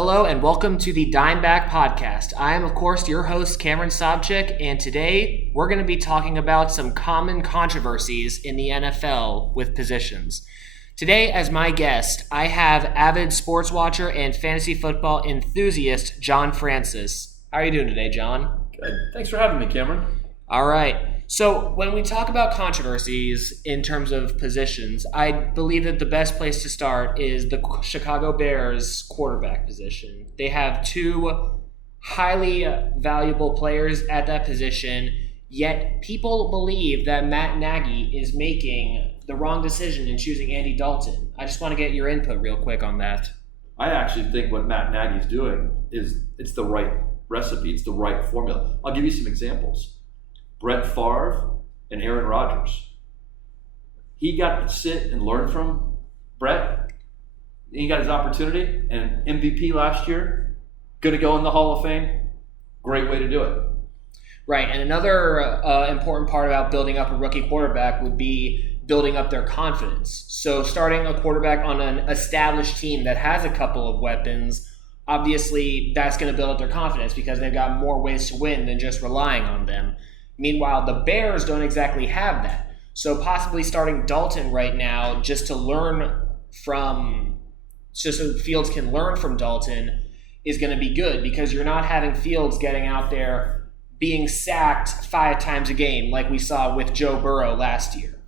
Hello and welcome to the Dimeback Podcast. I am, of course, your host, Cameron Sobczak, and today we're going to be talking about some common controversies in the NFL with positions. Today, as my guest, I have avid sports watcher and fantasy football enthusiast, John Francis. How are you doing today, John? Good. Thanks for having me, Cameron. All right. So when we talk about controversies in terms of positions, I believe that the best place to start is the Chicago Bears quarterback position. They have two highly valuable players at that position, yet people believe that Matt Nagy is making the wrong decision in choosing Andy Dalton. I just want to get your input real quick on that. I actually think what Matt Nagy's doing is it's the right recipe. It's the right formula. I'll give you some examples. Brett Favre and Aaron Rodgers. He got to sit and learn from Brett. He got his opportunity, and MVP last year, going to go in the Hall of Fame. Great way to do it. Right, and another important part about building up a rookie quarterback would be building up their confidence. So starting a quarterback on an established team that has a couple of weapons, obviously that's going to build up their confidence because they've got more ways to win than just relying on them. Meanwhile, the Bears don't exactly have that. So possibly starting Dalton right now just so Fields can learn from Dalton is going to be good because you're not having Fields getting out there being sacked 5 times a game like we saw with Joe Burrow last year.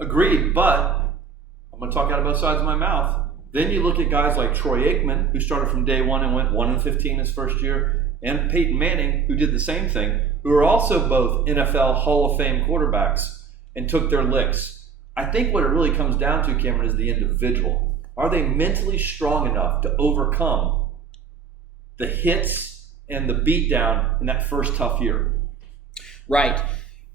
Agreed, but I'm going to talk out of both sides of my mouth. Then you look at guys like Troy Aikman, who started from day one and went 1-15 his first year, and Peyton Manning, who did the same thing, who are also both NFL Hall of Fame quarterbacks and took their licks. I think what it really comes down to, Cameron, is the individual. Are they mentally strong enough to overcome the hits and the beatdown in that first tough year? Right.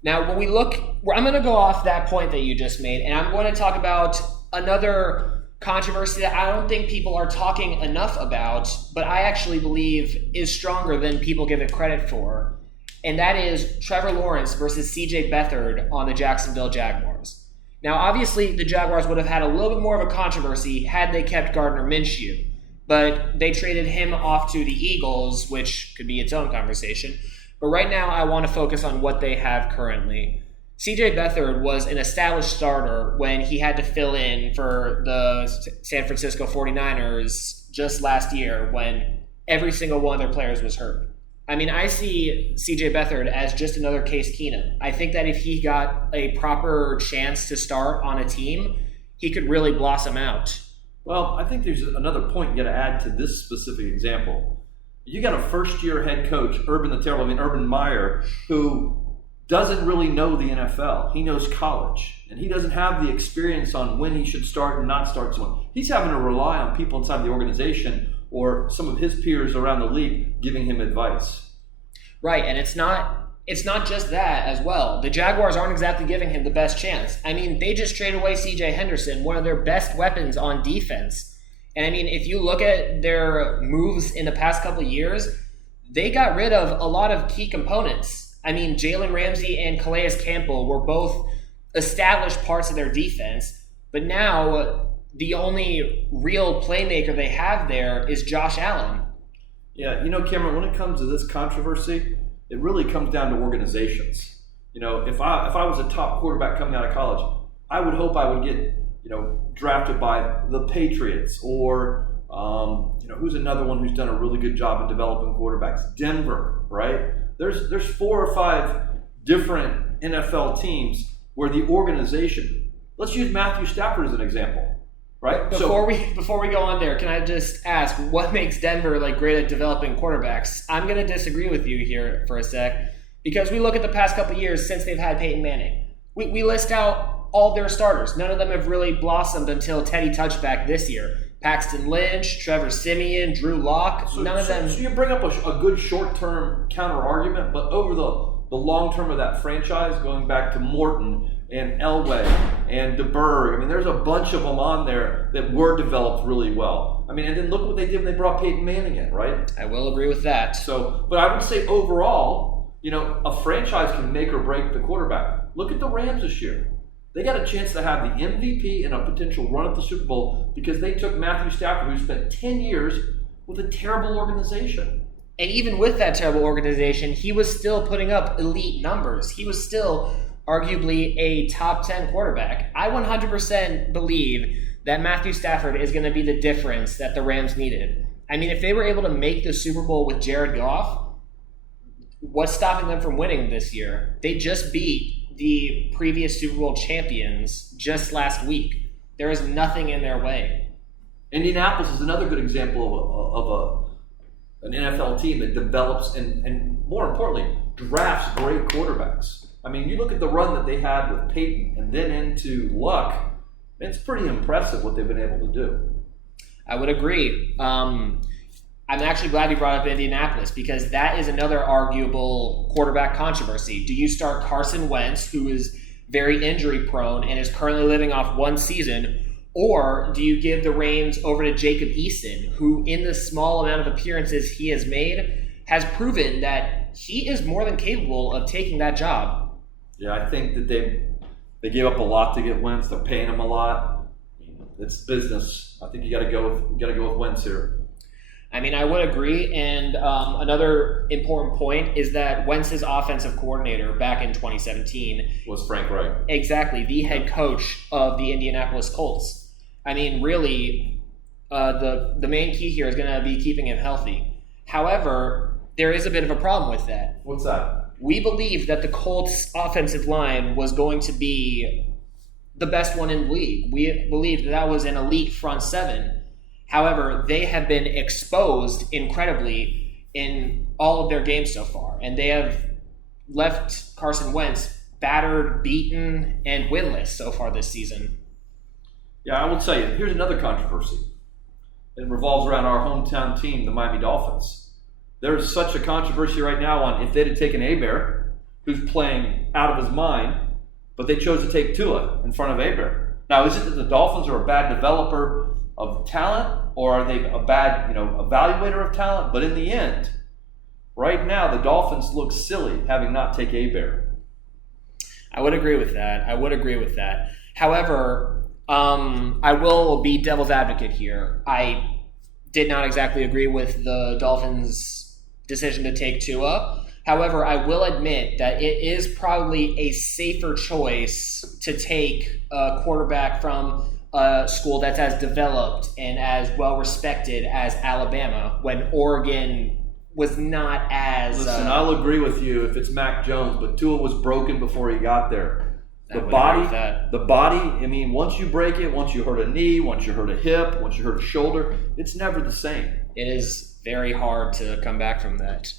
Now, when we look, I'm going to go off that point that you just made, and I'm going to talk about another controversy that I don't think people are talking enough about, but I actually believe is stronger than people give it credit for, and that is Trevor Lawrence versus CJ Beathard on the Jacksonville Jaguars. Now, obviously, the Jaguars would have had a little bit more of a controversy had they kept Gardner Minshew, but they traded him off to the Eagles, which could be its own conversation. But right now, I want to focus on what they have currently. CJ Beathard was an established starter when he had to fill in for the San Francisco 49ers just last year when every single one of their players was hurt. I mean, I see CJ Beathard as just another Case Keenum. I think that if he got a proper chance to start on a team, he could really blossom out. Well, I think there's another point you got to add to this specific example. You got a first-year head coach, Urban Meyer, who doesn't really know the NFL. He knows college, and he doesn't have the experience on when he should start and not start someone. He's having to rely on people inside the organization or some of his peers around the league giving him advice. Right, and it's not just that as well. The Jaguars aren't exactly giving him the best chance. I mean, they just traded away C.J. Henderson, one of their best weapons on defense. And I mean, if you look at their moves in the past couple of years, they got rid of a lot of key components. I mean, Jalen Ramsey and Calais Campbell were both established parts of their defense, but now the only real playmaker they have there is Josh Allen. Yeah, Cameron, when it comes to this controversy, it really comes down to organizations. If I was a top quarterback coming out of college, I would hope I would get, drafted by the Patriots or, who's another one who's done a really good job in developing quarterbacks? Denver, right? There's 4 or 5 different NFL teams where the organization, let's use Matthew Stafford as an example, right? Before we go on there, can I just ask what makes Denver great at developing quarterbacks? I'm going to disagree with you here for a sec because we look at the past couple of years since they've had Peyton Manning. We list out all their starters. None of them have really blossomed until Teddy Touchback this year. Paxton Lynch, Trevor Siemian, Drew Lock, none of them. So you bring up a good short-term counter-argument, but over the long term of that franchise, going back to Morton and Elway and DeBerg, I mean, there's a bunch of them on there that were developed really well. I mean, and then look what they did when they brought Peyton Manning in, right? I will agree with that. But I would say overall, a franchise can make or break the quarterback. Look at the Rams this year. They got a chance to have the MVP and a potential run at the Super Bowl because they took Matthew Stafford, who spent 10 years with a terrible organization. And even with that terrible organization, he was still putting up elite numbers. He was still arguably a top 10 quarterback. I 100% believe that Matthew Stafford is going to be the difference that the Rams needed. I mean, if they were able to make the Super Bowl with Jared Goff, what's stopping them from winning this year? They just beat the previous Super Bowl champions just last week. There is nothing in their way. Indianapolis is another good example of an NFL team that develops and more importantly, drafts great quarterbacks. I mean, you look at the run that they had with Peyton and then into Luck, it's pretty impressive what they've been able to do. I would agree. I'm actually glad you brought up Indianapolis because that is another arguable quarterback controversy. Do you start Carson Wentz, who is very injury prone and is currently living off one season, or do you give the reins over to Jacob Eason, who in the small amount of appearances he has made has proven that he is more than capable of taking that job? Yeah, I think that they gave up a lot to get Wentz. They're paying him a lot. It's business. I think you got to go with Wentz here. I mean, I would agree. And another important point is that Wentz's offensive coordinator back in 2017 was Frank Reich. Exactly, the head coach of the Indianapolis Colts. I mean, really, the main key here is going to be keeping him healthy. However, there is a bit of a problem with that. What's that? We believe that the Colts' offensive line was going to be the best one in the league. We believed that was an elite front seven. However, they have been exposed incredibly in all of their games so far, and they have left Carson Wentz battered, beaten, and winless so far this season. Yeah, I will tell you, here's another controversy. It revolves around our hometown team, the Miami Dolphins. There's such a controversy right now on if they'd have taken Hebert, who's playing out of his mind, but they chose to take Tua in front of Hebert. Now, is it that the Dolphins are a bad developer of talent, or are they a bad, evaluator of talent? But in the end, right now, the Dolphins look silly having not taken Hebert. I would agree with that. However, I will be devil's advocate here. I did not exactly agree with the Dolphins' decision to take Tua. However, I will admit that it is probably a safer choice to take a quarterback from a school that's as developed and as well-respected as Alabama when Oregon was not as... Listen, I'll agree with you if it's Mac Jones, but Tua was broken before he got there. The body, I mean, once you break it, once you hurt a knee, once you hurt a hip, once you hurt a shoulder, it's never the same. It is very hard to come back from that.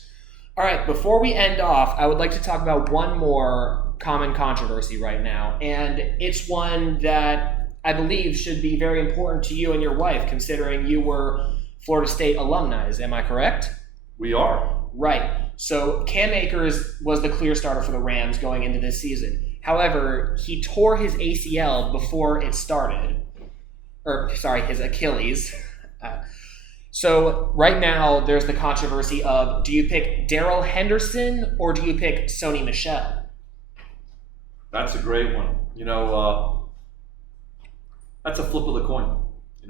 All right, before we end off, I would like to talk about one more common controversy right now, and it's one that I believe should be very important to you and your wife, considering you were Florida State alumni. Am I correct? We are. Right. So Cam Akers was the clear starter for the Rams going into this season. However, he tore his ACL before it started. His Achilles. So right now, there's the controversy of, do you pick Darrell Henderson or do you pick Sony Michel? That's a great one. That's a flip of the coin.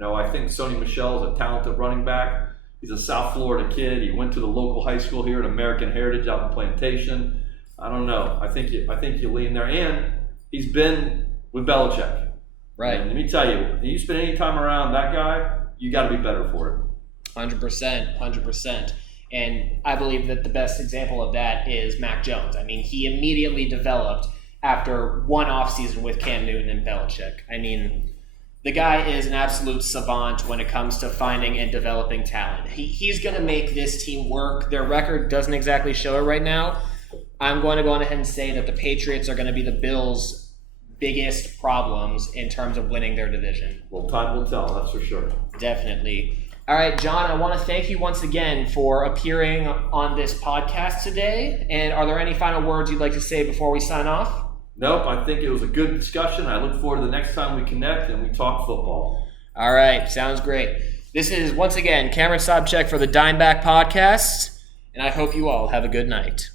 I think Sony Michel is a talented running back. He's a South Florida kid. He went to the local high school here at American Heritage out in Plantation. I don't know. I think you lean there. And he's been with Belichick. Right. And let me tell you, you spend any time around that guy, you got to be better for it. 100%. And I believe that the best example of that is Mac Jones. I mean, he immediately developed after one offseason with Cam Newton and Belichick. I mean, the guy is an absolute savant when it comes to finding and developing talent. He's going to make this team work. Their record doesn't exactly show it right now. I'm going to go on ahead and say that the Patriots are going to be the Bills' biggest problems in terms of winning their division. Well, time will tell, that's for sure. Definitely. All right, John, I want to thank you once again for appearing on this podcast today. And are there any final words you'd like to say before we sign off? Nope, I think it was a good discussion. I look forward to the next time we connect and we talk football. All right, sounds great. This is, once again, Cameron Sobczak for the Dimeback Podcast, and I hope you all have a good night.